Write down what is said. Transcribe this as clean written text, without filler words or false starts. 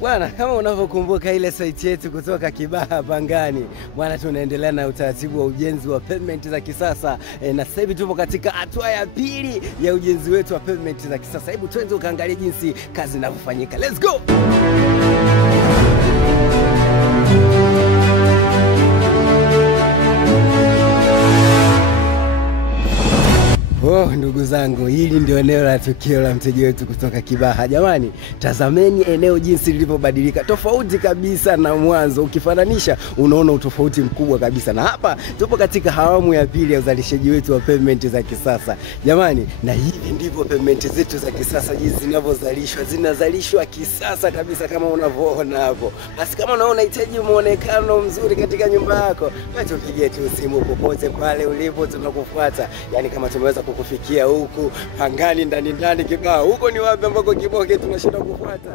Bwana, kama unavyokumbuka ile site yetu kutoka Kibaha Pangani, bwana, tunaendelea na utaratibu wa ujenzi wa pavement za kisasa na sasa hivi tupo katika hatua ya pili ya ujenzi wetu wa pavement za kisasa. Hebu twende ukaangalie jinsi kazi inavyofanyika. Let's go. Ndugu zangu, hili ndio eneo la tukio la mteja wetu kutoka Kibaha. Jamani, tazameni eneo jinsi lilivyobadilika, tofauti kabisa na mwanzo. Ukifananisha unaona utofauti mkubwa kabisa. Na hapa tupo katika awamu ya pili ya uzalishaji wetu wa pavement za kisasa. Jamani, na hivi ndivyo pavement zetu za kisasa jinsi zinavyozalishwa. Zinazalishwa kisasa kabisa kama unavyoona hapo. Basi kama unaona unahitaji muonekano mzuri katika nyumba yako, basi tupigie tu simu popote pale ulipo, tunakufuata. Yaani kama tumeweza kukufikia huku Pangani ndani Kibaha, huko ni wapi ambako Kiboke tunashinda kufuata?